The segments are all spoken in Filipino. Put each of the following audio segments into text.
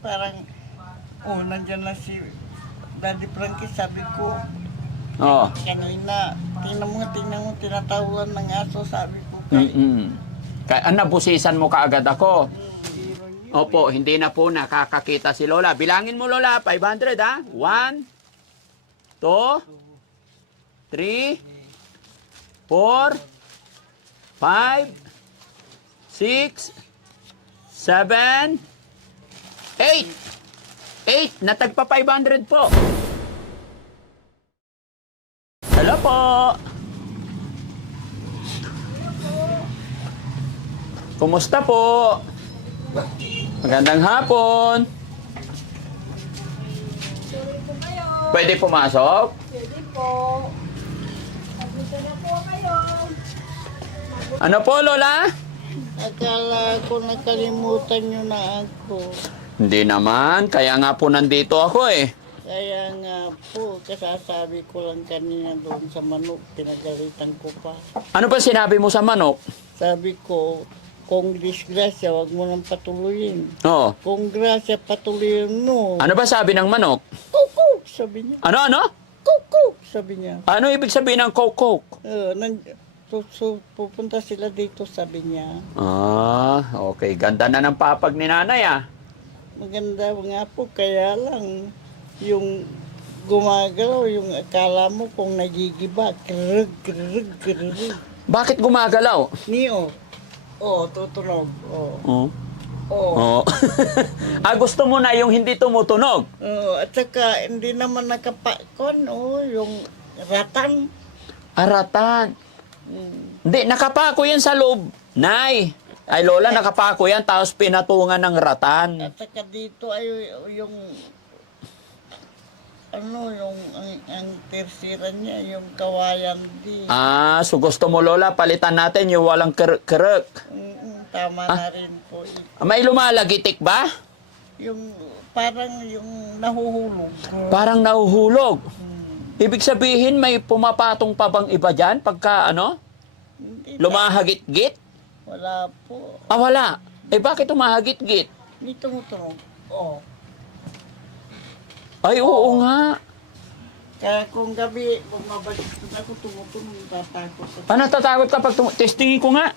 parang, nandyan na si Daddy Frankie, sabi ko, Oh. kanina, tingnan mo, tinatawalan ng aso, sabi ko kay, Kaya nabusisan mo kaagad ako. biro niyo. Opo, hindi na po nakakakita si Lola. Bilangin mo, Lola, 500 ha? 1, 2, 3, 4, 5, 6, 7, 8. 8. Natagpa 500 po. Hello po. Kumusta po? Magandang hapon. Pwede pumasok? Pwede po. Nandito na po kayo. Ano po, Lola? Akala ko nakalimutan niyo na ako. Hindi naman. Kaya nga po nandito ako eh. Kaya nga po, kasasabi ko lang kanina doon sa manok, pinagalitan ko pa. Ano ba sinabi mo sa manok? Sabi ko, kung disgrasya, wag mo nang patuloyin. Oh. Kung grasya, patuloyin mo. Ano ba sabi ng manok? Kukuk, sabi niya. Ano? Kukuk, sabi niya. Ano ibig sabihin ng coke? Pupunta sila dito, sabi niya. Ah, okay. Ganda na ng papag ni nanay ah. Maganda nga po, kaya lang yung gumagalaw, yung akala mo kung nagigiba, krrrg, krrrg, krrrg. Bakit gumagalaw? Niyo, tutunog, Oh. Oh. Gusto mo na yung hindi tumutunog? At saka, hindi naman nakapakon, yung ratan. Aratan. Hindi, nakapako yan sa loob. Nay. Ay, Lola, nakapako yan, tapos pinatungan ng ratan. At saka dito ay yung ang tersiran niya, yung kawayan di. So gusto mo, Lola, palitan natin yung walang kerek. Tama na rin po. May lumalagitik ba? Yung parang yung nahuhulog. Parang nahuhulog. Ibig sabihin, may pumapatong pa bang iba dyan pagka Hindi, lumahagit-git? wala po. Wala. Bakit umahagit-git? Hindi tumutunog. Ay, oo nga. Kaya kung gabi, bumabalik ako, tumutunog, tatakot ako. Natatakot ka pag testingin ko nga.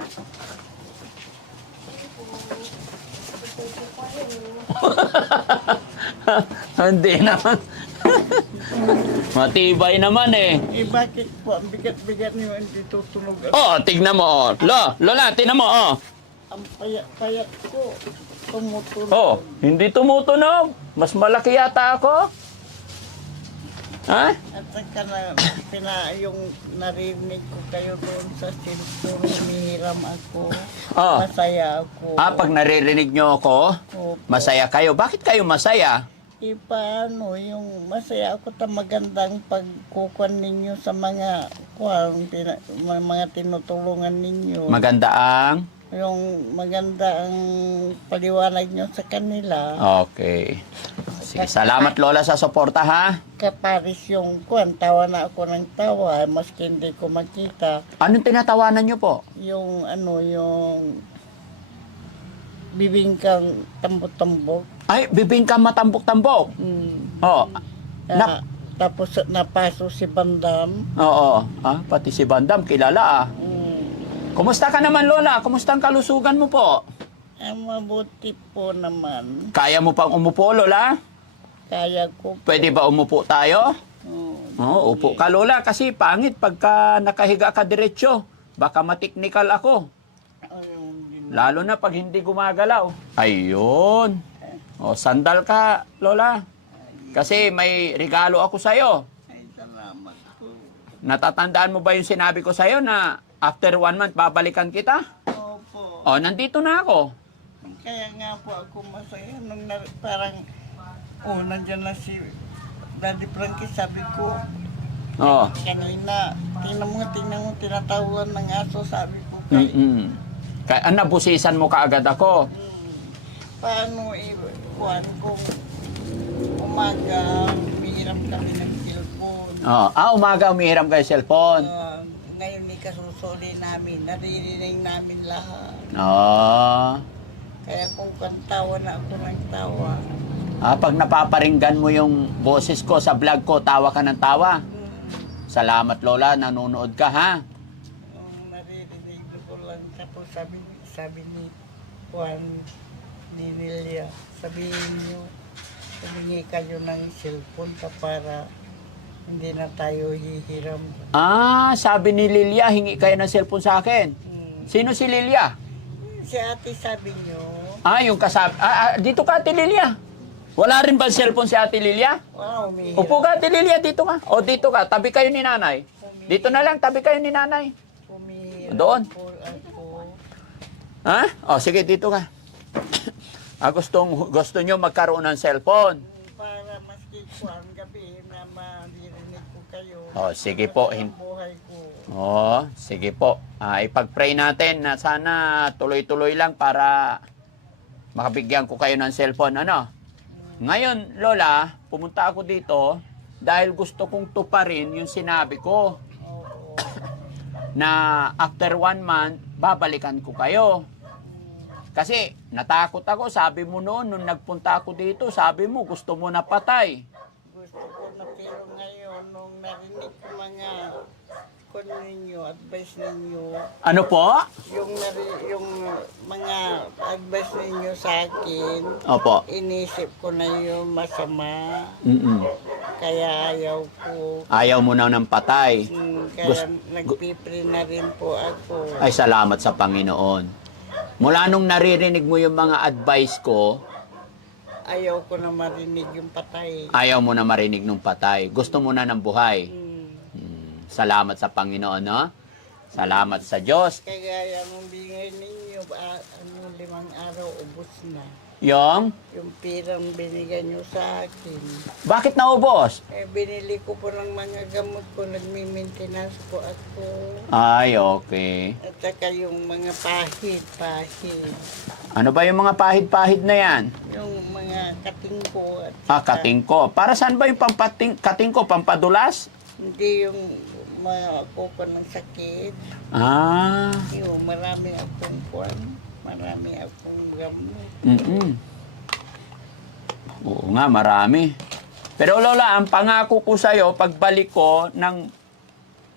Hindi naman. Matibay naman eh. Bakit po? Ang bigat-bigat niyo hindi tutunog. Tignan mo. Lola, tignan mo. Ang payat ko, tumutunog. Hindi tumutunog. Mas malaki yata ako. Ha? At saka yung narinig ko kayo doon sa cellphone, humihiram ako. Masaya ako. Pag naririnig nyo ako, Opo. masaya kayo. Bakit kayo masaya? Paano, yung masaya ako ta magandang pagkukuhan ninyo sa mga mga tinutulungan ninyo. Maganda ang... Yung maganda ang paliwanag nyo sa kanila. Okay. Sige, salamat Lola sa suporta ha. Kaparis yung tawa na ako ng tawa, maski hindi ko makita. Anong tinatawanan nyo po? Yung yung bibingkang tambok-tambok. Ay, bibingka matambok-tambok. Tapos napaso si Bandam. Oo. Pati si Bandam, kilala Kumusta ka naman, Lola? Kumusta ang kalusugan mo po? Mabuti po naman. Kaya mo pang umupo, Lola? Kaya ko. Pwede ba umupo tayo? Upo ka, Lola, kasi pangit pagka nakahiga ka diretsyo. Baka matiknikal ako. Lalo na pag hindi gumagalaw. Ayun. Sandal ka, Lola. Kasi may regalo ako sa'yo. Ay, salamat po. Natatandaan mo ba yung sinabi ko sa'yo na after 1 month, babalikan kita? Opo. Nandito na ako. Kaya nga po ako masaya nung parang, nandyan na si Daddy Frankie, sabi ko, kanina, tingnan mo, tinatawalan ng aso, sabi ko kay, Kaya nabusisan mo kaagad ako. paano kung umaga, umihiram kami ng cellphone. Umaga umihiram kayo cellphone. Ngayon may kasusuli namin, naririnig namin lahat. Kaya kung kantawa na ako ng tawa. Pag napaparinggan mo yung boses ko sa vlog ko, tawa ka ng tawa. Salamat Lola, nanonood ka ha. Nung naririnig ko lang, tapos sabi ni Juan Dinilia, sabihin niyo, humingi kayo ng cellphone para hindi na tayo hihiram. Sabi ni Lilia, hingi kayo ng cellphone sa akin. Sino si Lilia? Si ate sabi niyo, Yung kasabi. Dito ka, Ate Lilia. Wala rin ba cellphone si Ate Lilia? humihiram. Upo ka, Ate Lilia, dito ka. O, dito ka. Tabi kayo ni nanay. Dito na lang, tabi kayo ni nanay. Humihiram Doon. po ako. Sige, dito ka. Gusto nyo magkaroon ng cellphone. Para maski ko ang gabi na maririnig ko kayo. Sige po. Ang buhay ko. Sige po. Ipag-pray natin na sana tuloy-tuloy lang para makabigyan ko kayo ng cellphone. Ngayon, Lola, pumunta ako dito dahil gusto kong tuparin yung sinabi ko Oo. na after 1 month, babalikan ko kayo. Kasi natakot ako, sabi mo noon, nung nagpunta ako dito, sabi mo gusto mo na patay. Gusto ko na pero ngayon, nung narinig ko mga ninyo, advice ninyo, Ano po? yung mga advice ninyo sa akin, Opo. inisip ko na yung masama, Mm-mm. kaya ayaw ko. Ayaw mo na ng patay. Kaya nagpipre na rin po ako. Ay, salamat sa Panginoon. Mula nung naririnig mo yung mga advice ko, Ayaw ko na marinig yung patay. ayaw mo na marinig ng patay. Gusto mo na ng buhay. Salamat sa Panginoon, no? Salamat sa Diyos. Kaya yung bigay ninyo, 5 araw, ubos na. Yung, Yung pirang binigay nyo sa akin. bakit naubos? Binili ko po ng mga gamot ko, nagmi-maintenance po ako. Ay, okay. At saka yung mga pahid. Ano ba yung mga pahid-pahid na yan? Yung mga kating ko. At saka, Kating ko. Para saan ba yung kating ko? Pampadulas? Hindi yung mga kuko ng sakit. Yung marami akong gamot. Oo nga, marami. Pero Lola, ang pangako ko sa'yo, pagbalik ko ng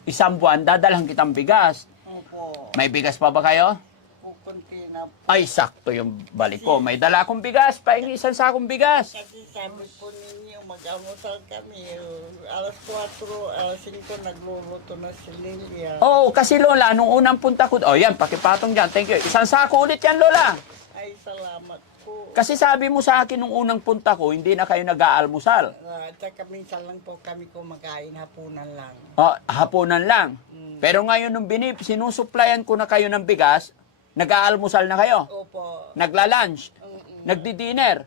1 buwan, dadalhan kitang bigas. Opo, May bigas pa ba kayo? kukunti na. Ay, sakto yung balik ko. May dala akong bigas. Pahingi 1 sakong bigas. Kasi sabi po ninyo, mag-almusal kami. Alas 4, alas 5, nagluluto na si Lilia. Oo, kasi Lola, nung unang punta ko... yan, pakipatong dyan. Thank you. 1 sako ulit yan, Lola. Ay, salamat po. Kasi sabi mo sa akin nung unang punta ko, hindi na kayo nag-aalmusal. At saka minsan lang po kami kumakain, hapunan lang. Hapunan lang. Pero ngayon nung sinusuplayan ko na kayo ng bigas, nag-aalmusal na kayo. Opo. Nagla-lunch. Nagdi-dinner.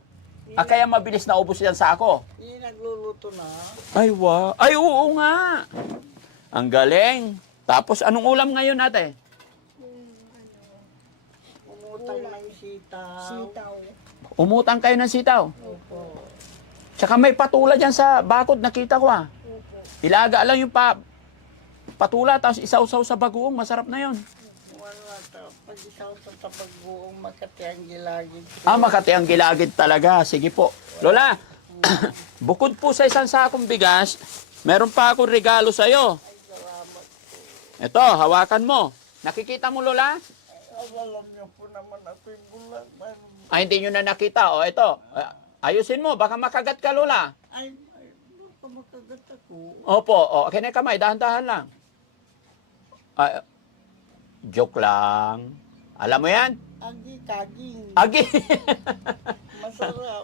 Kaya mabilis na ubos yan sa ako. Nagluluto na. Ay, wow. Ay, oo nga. Ang galing. Tapos, anong ulam ngayon ate? Umutang ng sitaw. Umutang kayo ng sitaw. Opo. Tsaka may patula dyan sa bakod, nakita ko Ilaga lang yung patula, tapos isaw-saw sa bagoong. Masarap na yon. Wala ta. Pag-isaw sa pagbuong Makati ang gilagid. Makati ang gilagid talaga. Sige po. Lola, bukod po sa 1 sakong bigas, meron pa akong regalo sa'yo. Ay, salamat. Ito, hawakan mo. Nakikita mo, Lola? Ay, alam niyo po naman ako'y bulag. Hindi nyo na nakita. Ito. Ayusin mo. Baka makagat ka, Lola. Ay, baka makagat ako. Opo. Okay na yung kamay. Dahan-dahan lang. Joke lang. Alam mo yan? Kaging. Agi. Masarap.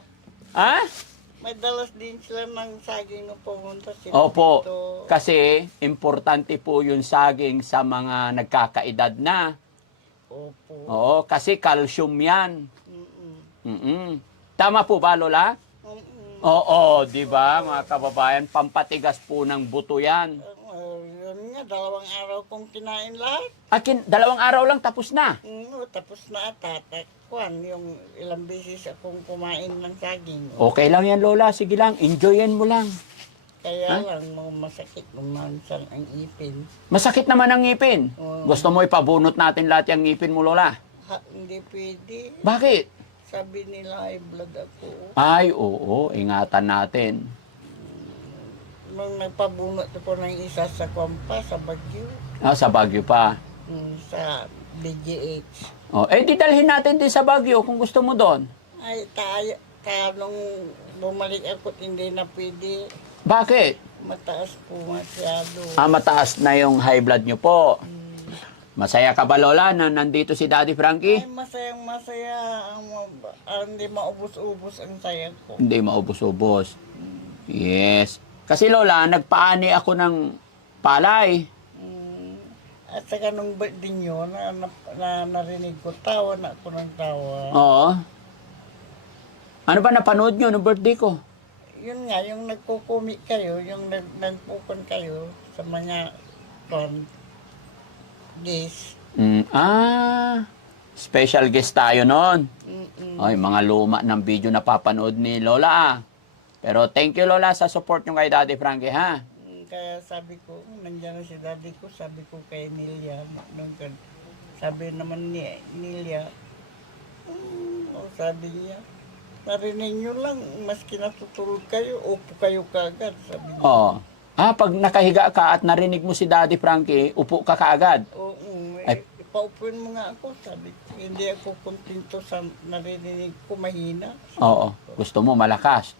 May dalas din sila ng saging na pumunta sila Opo. dito. Kasi importante po yung saging sa mga nagkakaedad na. Opo. Oo, kasi calcium yan. Tama po ba, Lola? Oo, di ba, mga kababayan, pampatigas po ng buto yan. Yun nga, 2 araw kong kinain lahat. 2 araw lang, tapos na. Tapos na tatakwan yung ilang beses akong kumain ng saging. Okay lang yan, Lola. Sige lang, enjoyin mo lang. Kaya lang, masakit minsan ang ipin. Masakit naman ang ngipin. Gusto mo ipabunot natin lahat yung ngipin mo, Lola? Hindi pwede. Bakit? sabi nila high blood ako. Ay, oo, ingatan natin. Nung nagpabunot ako ng isa sa Kwampa, sa Baguio, Sa Baguio pa. sa BGH. Di dalhin natin din sa Baguio kung gusto mo doon. Ay, nung bumalik ako, hindi na pwede. Bakit? Mataas po masyado. Mataas na yung high blood nyo po. Masaya ka ba, Lola, na nandito si Daddy Frankie? Ay, masayang masaya. Hindi maubos-ubos ang saya ko. Hindi maubos-ubos. Yes. Kasi Lola, nagpaani ako ng palay. At saka nung birthday nyo, narinig ko, tawa na ako ng tawa. Oo. Ano ba napanood nyo ng birthday ko? Yun nga, yung nagkukumik kayo, yung nagpukon kayo sa mga guest. Special guest tayo noon. Mm-mm. Ay, mga luma ng video na papanood ni Lola. Pero thank you, Lola, sa support nyo kay Daddy Frankie, ha? Kaya sabi ko, nandiyan na si daddy ko, sabi ko kay Nelia, sabi naman ni Nelia, sabi niya, narinig nyo lang, maski natutulog kayo, upo kayo kagad, sabi niya. Oo. Pag nakahiga ka at narinig mo si Daddy Frankie, upo ka kaagad. Oo, Ay. ipaupuin mo nga ako, sabi ko, hindi ako kontento sa narinig ko, mahina. Oo. Gusto mo malakas.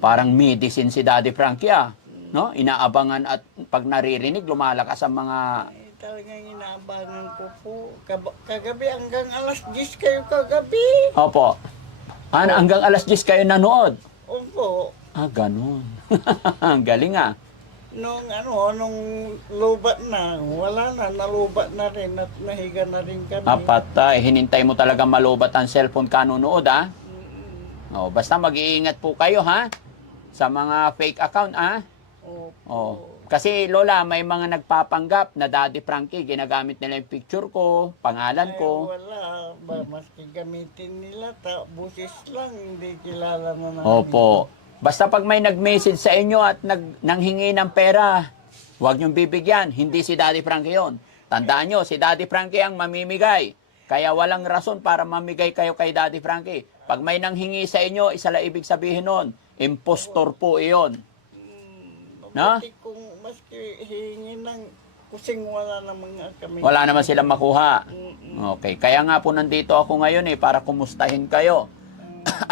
Parang medicine si Daddy Frankie, no? Inaabangan at pag naririnig, lumalakas ang mga... Talagang inaabangan ko po. Kagabi hanggang alas 10 kayo kagabi. Opo. Hanggang alas 10 kayo nanood? Opo. Ganun. Ang galing, Nung lubat na, wala na, nalubat na rin at nahiga na rin kami. Patay. Hinintay mo talaga malubat ang cellphone ka nanood, basta mag-iingat po kayo, ha? Sa mga fake account, Opo. Kasi Lola, may mga nagpapanggap na Daddy Frankie, ginagamit nila yung picture ko, pangalan ko. Wala, maski gamitin nila, busis lang, hindi kilala na namin. Opo. Basta pag may nag-message sa inyo at nanghingi ng pera, huwag niyong bibigyan. Hindi si Daddy Frankie yon. Tandaan nyo, si Daddy Frankie ang mamimigay. Kaya walang rason para mamigay kayo kay Daddy Frankie. Pag may nanghingi sa inyo, isa lang ibig sabihin nun, impostor po iyon. No? Mabuti kung maski hihingi ng kusing wala naman nga kami. Wala naman silang makuha. Okay, kaya nga po nandito ako ngayon para kumustahin kayo.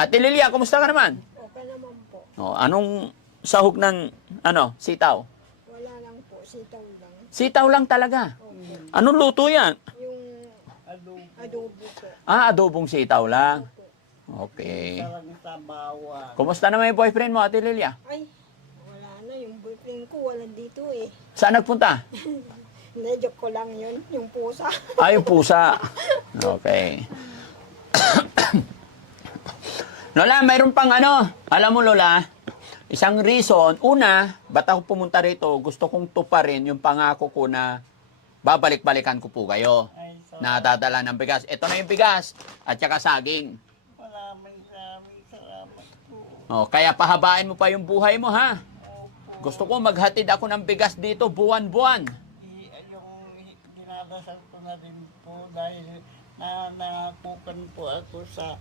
Ate Lilia, kumusta ka naman? Okay naman po. Anong sahog ng sitaw? Wala lang po, sitaw lang. Sitaw lang talaga. Anong luto yan? Yung adobo po. Adobong sitaw lang. Okay. Parang sa bawang. Kumusta naman yung boyfriend mo, Ate Lilia? Ay, wala na. Yung boyfriend ko, wala dito eh. Saan nagpunta? Hindi, joke ko lang yun. Yung pusa. Yung pusa. Okay. Lola, mayroon pang alam mo Lola, isang reason, una, ba't ako pumunta rito, gusto kong tuparin yung pangako ko na babalik-balikan ko po kayo. Ay, so, Nadadala ng bigas. Ito na yung bigas at saka saging. maraming salamat po. Kaya pahabain mo pa yung buhay mo, ha? Opo. Gusto ko maghatid ako ng bigas dito buwan-buwan. Yung dinadasal ko na rin po dahil nakukan po ako sa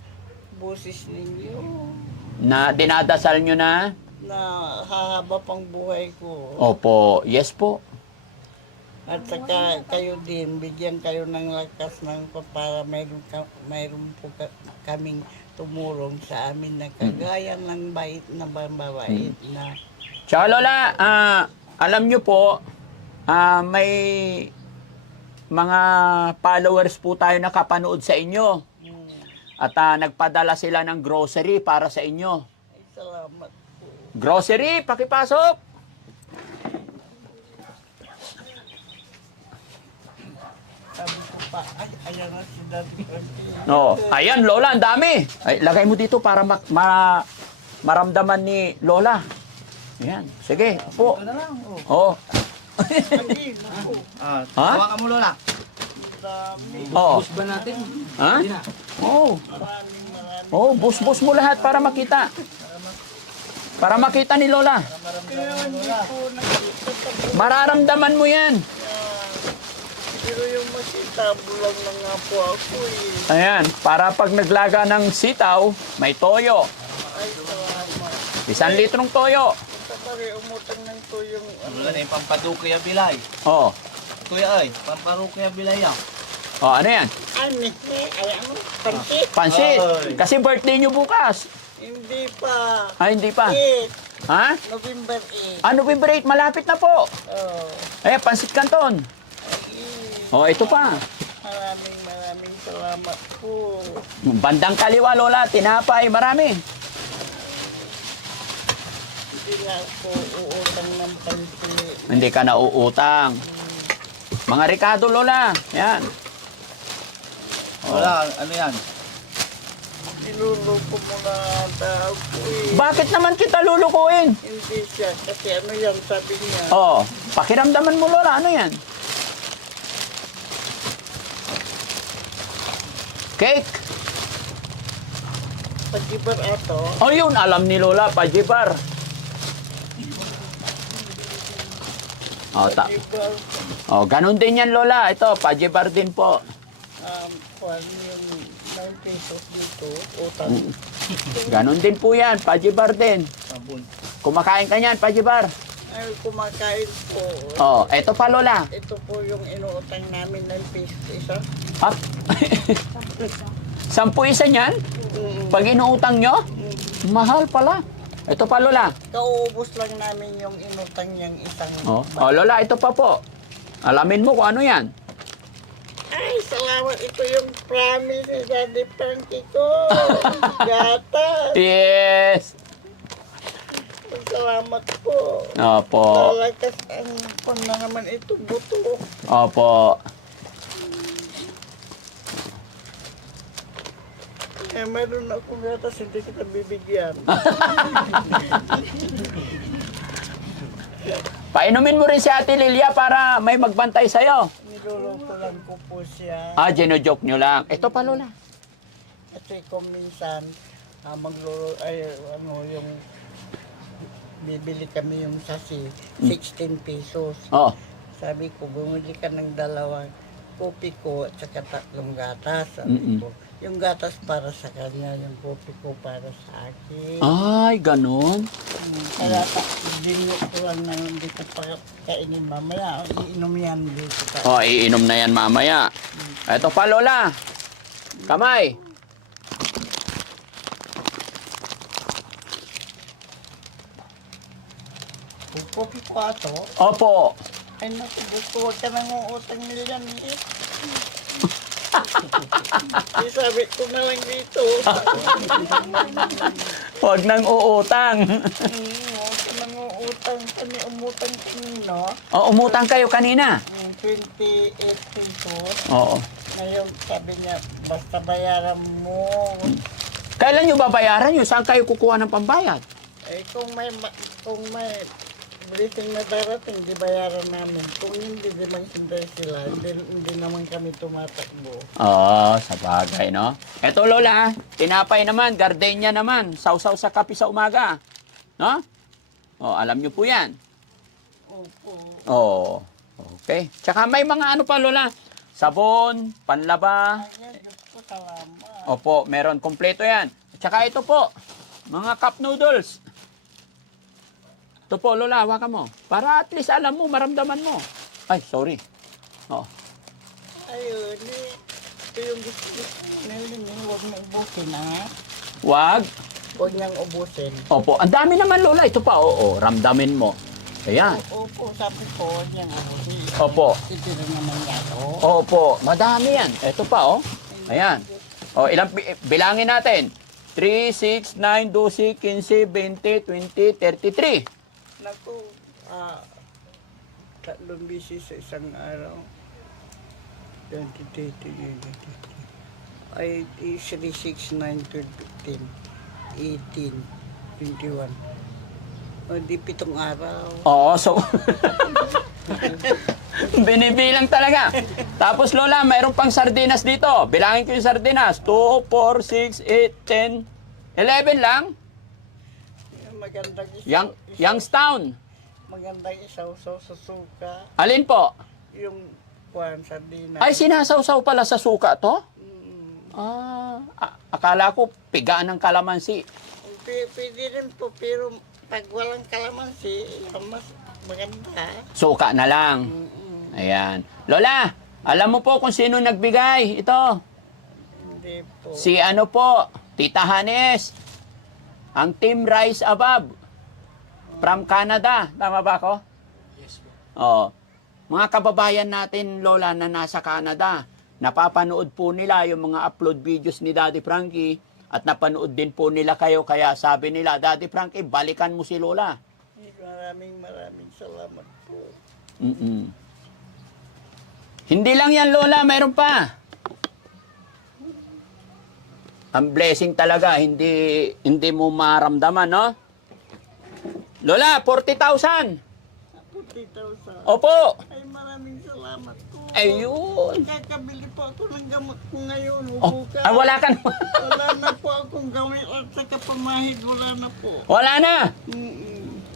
boses ninyo Na dinadasal nyo na? na hahaba pang buhay ko. Opo, yes po. At saka kayo din, bigyan kayo ng lakas para mayroon po kaming tumulong sa amin na kagaya ng bait na babait na Tsaka Lola, alam nyo po, may mga followers po tayo nakapanood sa inyo. At nagpadala sila ng grocery para sa inyo. ay salamat po. Grocery, pakipasok! Sabi ko pa, ayan na si Daddy Frankie. Ayan Lola, ang dami. Lagay mo dito para maramdaman ni Lola. Ayan, sige, po. Ito na lang. Sabi mo, Ha? Hawakan mo, Lola. dami. Bus ba natin? Ha? Hindi na. Maraming. Bus mo lahat para makita. Para makita ni Lola. Kaya hindi po nakikita Mararamdaman mo yan. kaya Pero yung makita, bulang na nga po ako eh. Ayan, para pag naglaga ng sitaw, may toyo. Ay, salamat. 1 litrong toyo. Punta pa rin, umutang ng tuyong ano. Wala na yung pampadukoy ang bilay. Oh. Kuya ay, pamparukoy ang bilay yan. Oh, ano yan? Ano ay ano? Pansit? Pansit. Ay. Kasi birthday nyo bukas. Hindi pa. Hindi pa. 8. Ha? November 8. Ah, November 8, malapit na po. Oh. Eh, pansit canton. Ay, Oh, ito pa. maraming salamat po. Bandang kaliwa, Lola, tinapay, marami. Hindi na ako uutang ng pansit. Hindi ka na uutang. Mga Ricardo, Lola. Yan. Wala, ano yan? Niluluko mo na tao ko eh. Bakit naman kita lulukuin? Hindi siya. Kasi ano yan, sabi niya. Oh, pakiramdaman mo, Lola. Ano yan? Cake. Pagibar ato. Oh, yun. Alam ni Lola, pajibar. Oh, Pagibar. oh, ganun din yan, Lola. Ito, pajibar din po. Kung yung 9 pesos dito, utang. Ganun din po yan, pajibar din. Sabon. Kumakain ka niyan, pajibar. Ay, kumakain po. Oh, eto pa, Lola. Ito po yung inuutang namin 9 pesos isa. Up. 10 isa niyan? Pag inuutang nyo? Mahal pala. Ito pa, Lola. Kaubos lang namin yung inutang niyang isang Oh, oh Lola, ito pa po. Alamin mo kung ano yan. Ay, salamat. Ito yung promise ni Daddy Frankie ko. Gata. Yes. Salamat po. Opo. Lalakas ang pang na naman ito buto. Opo. Eh, meron akong gatas, hindi kita bibigyan. Painumin mo rin si Ate Lilia para may magbantay sa'yo. Niloloko lang ko po siya. Ah, gino-joke nyo lang. Ito pa, Lola. Kasi kung minsan, yung bibili kami yung sasi, 16 pesos. Oh. Sabi ko, bumili ka ng dalawang kopi ko at saka 3 gatas. Sabi Mm-mm. ko, yung gatas para sa kanya, yung kopi ko para sa akin. Ay, ganun. Kaya dinyo ko lang na hindi ko pa kainin mamaya. Iinom yan dito. Oh, iinom na yan mamaya. Ito pa, Lola. Kamay. Kung kopi ko ato, Opo. ay naku, gusto, huwag ka nang uutang nila eh. Eh, sabi ko na lang dito. Huwag nang uutang. Huwag ka nang uutang. Kami umutang kanino. Oh, umutang kayo kanina. 28 pesos. Oo. Ngayon, sabi niya, basta bayaran mo. Kailan nyo babayaran yun? Saan kayo kukuha ng pambayad? Eh, kung may blessing na darating, di bayaran namin. Kung hindi, di maghintay sila. Hindi naman kami tumatakbo. Oo, sa bagay, no? Eto, Lola, tinapay naman, gardenia naman, sausaw sa kape sa umaga. No? Oh, alam nyo po yan. Opo. Oo. Okay. Tsaka may mga ano pa, Lola? Sabon, panlaba. Ay, Diyos ko, salamat. Opo, meron. Kompleto yan. Tsaka ito po, mga cup noodles. Ito po, Lola, hawakan mo. Para at least alam mo, maramdaman mo. Ay, sorry. Oh. Ayun, ito yung gusto nila. Huwag mo ubusin, ha? Wag. Huwag niyang ubusin. Opo, ang dami naman, Lola. Ito pa, oo, ramdamin mo. Ayan. Opo, sabi ko, huwag niyang ubusin. Opo. Ito rin naman yan, oh. Opo, madami yan. Ito pa, oh. Ayan. O, ilang bilangin natin? 3, 6, 9, 12, 15, 20, 20, 33. Naku, 3 bisis sa isang araw. 20, 30, 20, ay 3, 6, 9, 12, 15, 18, 21. O di 7 araw. Oo, so... Binibilang talaga. Tapos, Lola, mayroon pang sardinas dito. Bilangin ko yung sardinas. 2, 4, 6, 8, 10, 11 lang. Magandang isaw. Youngstown. Magandang isaw sa suka. Alin po? Yung kuwan, sardinas. Ay, sinasawsaw pala sa suka to? Mm. Akala ko pigaan ng kalamansi. Pwede rin po, pero pag walang kalamansi, mas maganda. Suka na lang. Mm-mm. Ayan. Lola, alam mo po kung sino nagbigay ito? Hindi po. Si ano po, Tita Hanes. Ang Team Rise Above. From Canada. Tama ba ako? Yes po. Oo. Mga kababayan natin, Lola, na nasa Canada, napapanood po nila yung mga upload videos ni Daddy Frankie at napanood din po nila kayo. Kaya sabi nila, Daddy Frankie, balikan mo si Lola. Maraming salamat po. Mm-mm. Hindi lang yan, Lola, meron pa. Ang blessing talaga, hindi mo maramdaman, no? Lola, 40,000. 40,000. Opo. Ay, maraming salamat po. Ayun. Kakabili po ako ng gamot ko ngayon. Oh, Bukas. wala ka na. Wala na po akong gawin at saka pamahid. Wala na po. Wala na.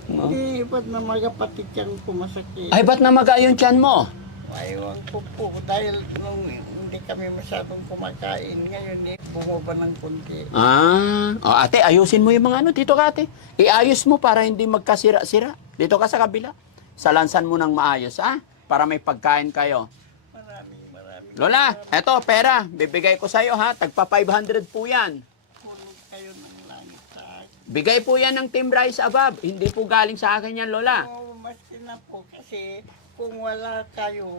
Hindi, ba't na magapatid yan po masakit? Ay, ba't namaga yung tiyan mo? Aywan ko po. Dahil nung hindi kami masyadong kumakain. Ngayon, bumaba ng konti. Ate, ayusin mo yung mga ano dito ka, ate. Iayos mo para hindi magkasira-sira. Dito ka sa kabila. Salansan mo ng maayos, para may pagkain kayo. Maraming. Lola, eto, pera. Bibigay ko sa'yo, ha? Tagpa 500 po yan. Tulog kayo ng langit sa akin. Bigay po yan ng Team Rise Above. Hindi po galing sa akin yan, Lola. Oo, maski na po kasi kung wala kayo,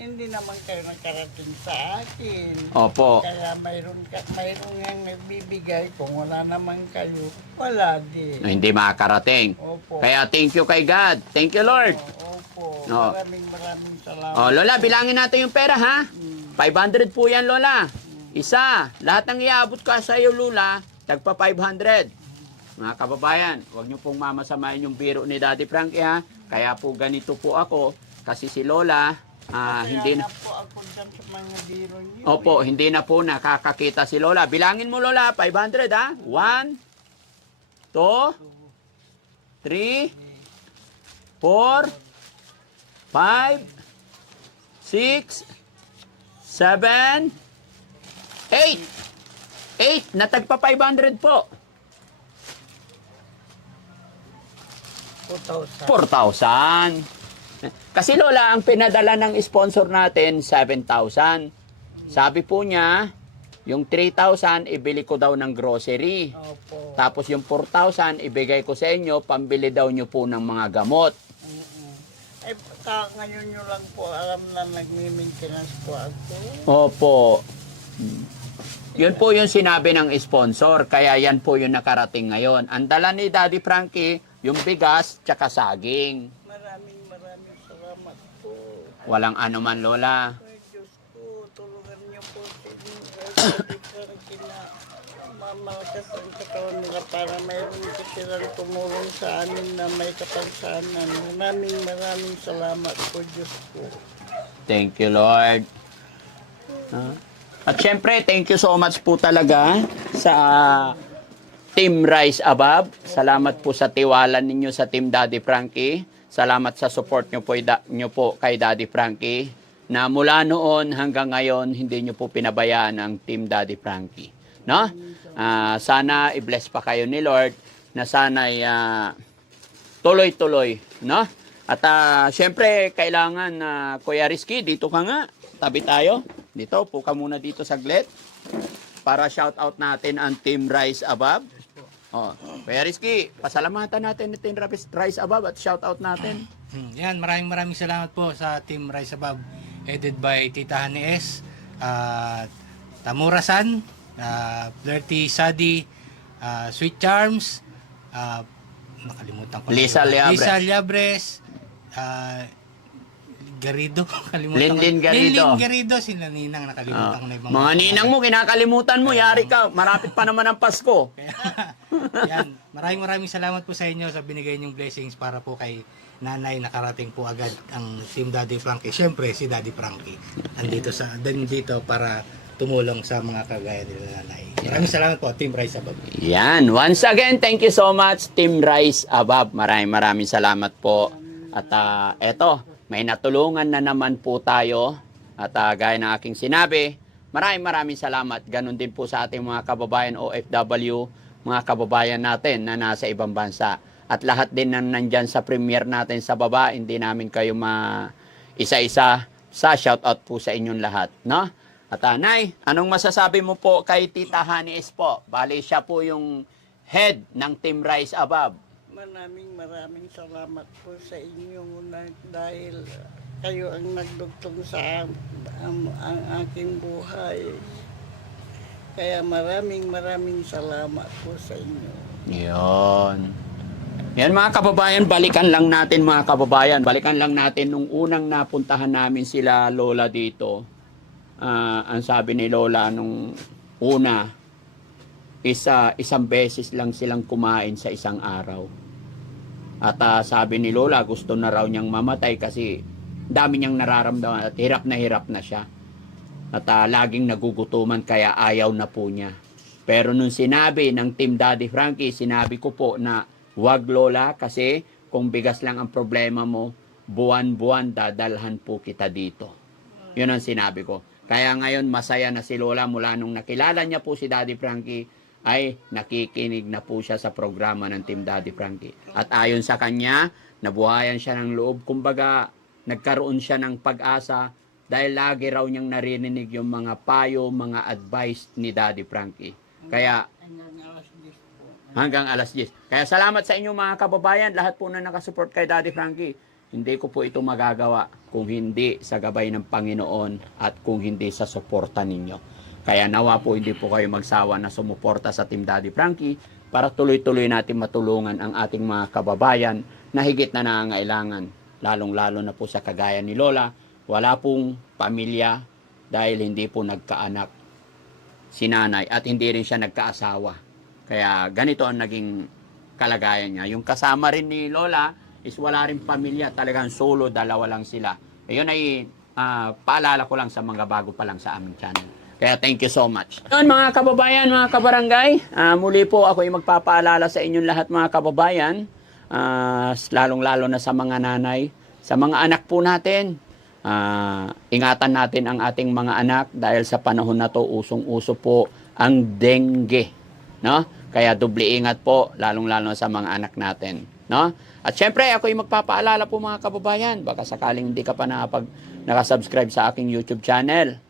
hindi naman kayo nakarating sa akin. Opo. Kaya mayroon nga nagbibigay. Kung wala naman kayo, wala din. Hindi makakarating. Opo. Kaya thank you kay God. Thank you, Lord. Opo. Oo. Maraming salamat. Lola, bilangin natin yung pera, ha? 500 po yan, Lola. Isa. Lahat ng iabot ka sa iyo, Lola, tagpa 500. Mga kababayan, huwag niyo pong mamasamahin yung biro ni Daddy Frankie, ha? Kaya po ganito po ako. Kasi si Lola, hindi na... po ako dyan sa mga biro niyo. Opo, hindi na po nakakakita si Lola. Bilangin mo, Lola, 500, ha? 1, 2, 3, 4, 5, 6, 7, 8. 8, natagpa 500 po. 4,000. 4,000. Kasi Lola, ang pinadala ng sponsor natin, 7,000. Sabi po niya, yung 3,000, ibili ko daw ng grocery. Opo. Tapos yung 4,000, ibigay ko sa inyo, pambili daw nyo po ng mga gamot. Eh, ngayon nyo lang po alam na nagmi-maintenance po ako. Opo. Yun po yung sinabi ng sponsor, kaya yan po yung nakarating ngayon. Ang dala ni Daddy Frankie, yung bigas, tsaka saging. Maraming salamat po. Walang ano man, Lola. Ay, Diyos ko, tulungan niyo po na mamalakas ang katawan nila para mayroon silang tumulong sa amin na may kapansanan. Maraming salamat po, Diyos ko. Thank you, Lord. At syempre, thank you so much po talaga sa Team Rise Above. Salamat po sa tiwala ninyo sa Team Daddy Frankie. Salamat sa support nyo po kay Daddy Frankie. Na mula noon hanggang ngayon, hindi nyo po pinabayaan ang Team Daddy Frankie. No? Sana i-bless pa kayo ni Lord na sana'y tuloy-tuloy. No? At syempre, kailangan, Kuya Rizky, dito ka nga. Tabi tayo. Dito, po ka muna dito saglit. Para shout out natin ang Team Rise Above. Kuya Rizky, pasalamatan natin ang Team Rise Above at shout out natin. Yan, maraming salamat po sa Team Rise Above, headed by Tita Hanes, Tamura-san, Flirty Sadi, Sweet Charms, nakalimutan ko. Lisa Liabres, Garrido, kalimutan Lindin ko. Garrido. Lindin Garrido, sila Ninang, nakalimutan ko na ibang Mga ninang mo, kinakalimutan mo, yari ka. Marapit pa naman ang Pasko. Yan, maraming salamat po sa inyo sa binigay niyong blessings para po kay nanay, nakarating po agad ang Team Daddy Frankie. Siyempre, si Daddy Frankie nandito para tumulong sa mga kagaya nila nanay. Maraming salamat po, Team Rise Above. Yan. Once again, thank you so much, Team Rise Above. Maraming salamat po. At eto, may natulungan na naman po tayo At gaya ng aking sinabi, maraming salamat. Ganon din po sa ating mga kababayan OFW, mga kababayan natin na nasa ibang bansa. At lahat din na nandyan sa premiere natin sa baba, hindi namin kayo isa-isa sa shoutout po sa inyong lahat. No? At Nay, anong masasabi mo po kay Tita Honey S po? Bali siya po yung head ng Team Rise Above. Maraming salamat po sa inyo dahil kayo ang nagdugtong sa ang aking buhay. Kaya maraming salamat po sa inyo. Yun. Yan mga kababayan, balikan lang natin mga kababayan. Balikan lang natin nung unang napuntahan namin sila Lola dito. Ang sabi ni Lola nung una, isang beses lang silang kumain sa isang araw. At sabi ni Lola, gusto na raw niyang mamatay kasi dami niyang nararamdaman at hirap na siya. At laging nagugutuman kaya ayaw na po niya. Pero nung sinabi ng Team Daddy Frankie, sinabi ko po na wag Lola kasi kung bigas lang ang problema mo, buwan-buwan dadalhan po kita dito. Yun ang sinabi ko. Kaya ngayon masaya na si Lola mula nung nakilala niya po si Daddy Frankie ay nakikinig na po siya sa programa ng Team Daddy Frankie. At ayon sa kanya, nabuhayan siya ng loob. Kumbaga, nagkaroon siya ng pag-asa dahil lagi raw niyang narinig yung mga payo, mga advice ni Daddy Frankie. Kaya, hanggang alas 10. Kaya salamat sa inyo mga kababayan, lahat po na nakasupport kay Daddy Frankie. Hindi ko po ito magagawa kung hindi sa gabay ng Panginoon at kung hindi sa suporta ninyo. Kaya nawa po hindi po kayo magsawa na sumuporta sa Team Daddy Frankie para tuloy-tuloy natin matulungan ang ating mga kababayan na higit na nangangailangan. Lalong-lalo na po sa kagaya ni Lola, wala pong pamilya dahil hindi po nagkaanak si nanay at hindi rin siya nagkaasawa. Kaya ganito ang naging kalagayan niya. Yung kasama rin ni Lola is wala rin pamilya, talagang solo, dalawa lang sila. Ayun ay paalala ko lang sa mga bago pa lang sa aming channel. Kaya thank you so much. Yun mga kababayan, mga kabarangay, muli po ako ay magpapaalala sa inyong lahat mga kababayan, lalong-lalo na sa mga nanay, sa mga anak po natin. Ingatan natin ang ating mga anak dahil sa panahon na to usong-uso po ang dengue, no? Kaya doble ingat po lalong-lalo sa mga anak natin, no? At syempre ako ay magpapaalala po mga kababayan, baka sakaling hindi ka pa nakasubscribe sa aking YouTube channel,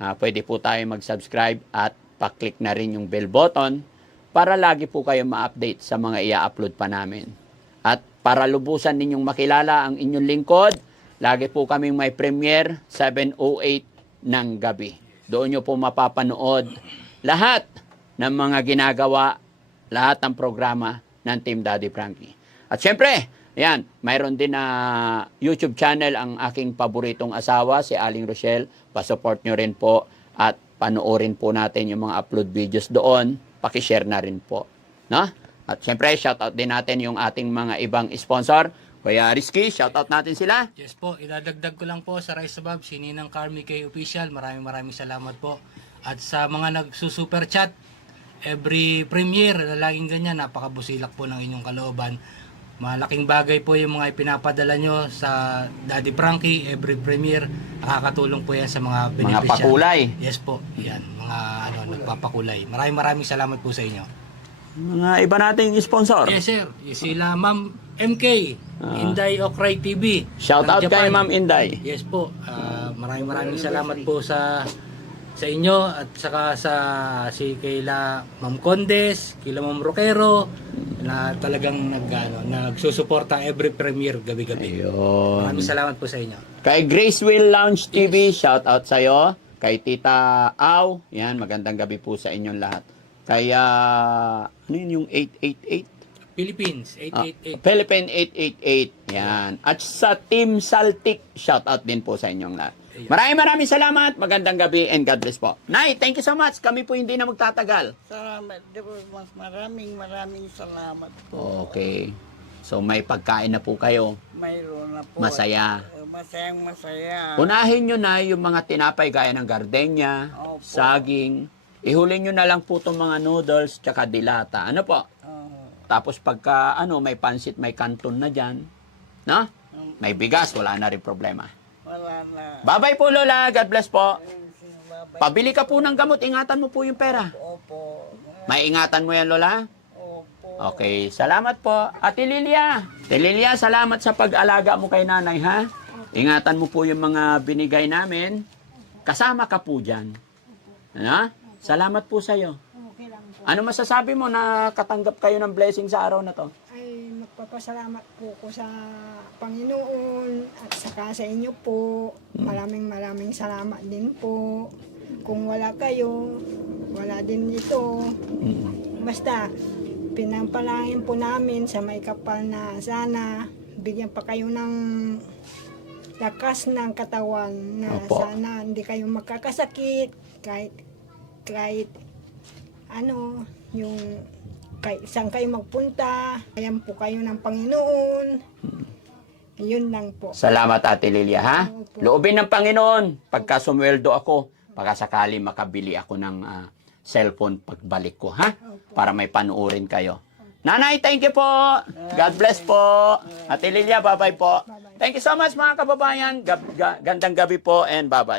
pwede po tayo mag-subscribe at pa-click na rin yung bell button para lagi po kayo ma-update sa mga i-upload pa namin. At para lubusan ninyong makilala ang inyong lingkod, lagi po kaming may premiere 7:08 ng gabi. Doon nyo po mapapanood lahat ng mga ginagawa, lahat ng programa ng Team Daddy Frankie. At syempre, yan, mayroon din na YouTube channel ang aking paboritong asawa, si Aling Rochelle. Pa-support nyo rin po at panoorin po natin yung mga upload videos doon. Pakishare na rin po. No? At syempre, shoutout din natin yung ating mga ibang sponsor. Kuya Rizky, shoutout natin sila. Yes po, idadagdag ko lang po sa Rise Above, si Ninang Carmi K Official. Maraming salamat po. At sa mga nagsusuper chat, every premiere, laging ganyan, napakabusilak po ng inyong kalooban. Malaking bagay po yung mga ipinapadala nyo sa Daddy Frankie, every premiere. Nakakatulong po yan sa mga beneficiary. Mga pakulay. Yes po, yan, mga nagpapakulay. Maraming salamat po sa inyo. Mga iba nating sponsor. Yes sir, sila Ma'am MK, Inday Okray TV. Shoutout kay Ma'am Inday. Yes po, maraming salamat po sa inyo at saka sa kila Ma'am Condes, kila Ma'am Roquero na talagang nagsusuporta every premiere gabi-gabi. Ayun. Maraming salamat po sa inyo. Kay Grace Will Lounge TV, shoutout sa'yo. Kay Tita Au, yan, magandang gabi po sa inyong lahat. Kaya, ano yun yung 888? Philippines, 888. Philippine 888, yan. At sa Team Saltik, shoutout din po sa inyong lahat. Maraming salamat, magandang gabi, and God bless po. Nay, thank you so much. Kami po hindi na magtatagal. Salamat. Maraming salamat po. Okay. So may pagkain na po kayo. Mayroon na po. Masaya. Masayang-masaya. Unahin nyo na yung mga tinapay gaya ng gardenia, Opo. saging. Ihulin nyo na lang po itong mga noodles, tsaka dilata. Ano po? Tapos pagka may pansit, may kanton na dyan. No? May bigas, wala na rin problema. Wala na. Bye-bye po, Lola. God bless po. Babay. Pabili ka po ng gamot. Ingatan mo po yung pera. Opo. May ingatan mo yan, Lola? Opo. Okay, salamat po. Ate Lilia. Ate Lilia, salamat sa pag-alaga mo kay nanay, ha? Ingatan mo po yung mga binigay namin. Kasama ka po dyan. Ano? Salamat po sa'yo. Okay lang po. Ano masasabi mo na katanggap kayo ng blessing sa araw na to? Ay, magpapasalamat po ko sa Panginoon at saka sa inyo po. Maraming salamat din po. Kung wala kayo, wala din ito. Basta, pinampalangin po namin sa may kapal na sana bigyan pa kayo ng lakas ng katawan na Opo. sana hindi kayo magkakasakit kahit ano yung kahit saan kayo magpunta, ayan po kayo ng Panginoon. Yun lang po. Salamat, Ate Lilia, ha? Opo. Loobin ng Panginoon, pagka sumweldo ako, pagkasakali makabili ako ng cellphone pagbalik ko, ha? Para may panuorin kayo. Nanay, thank you po. God bless po. Ate Lilia, bye-bye po. Thank you so much, mga kababayan. Gandang gabi po and bye-bye.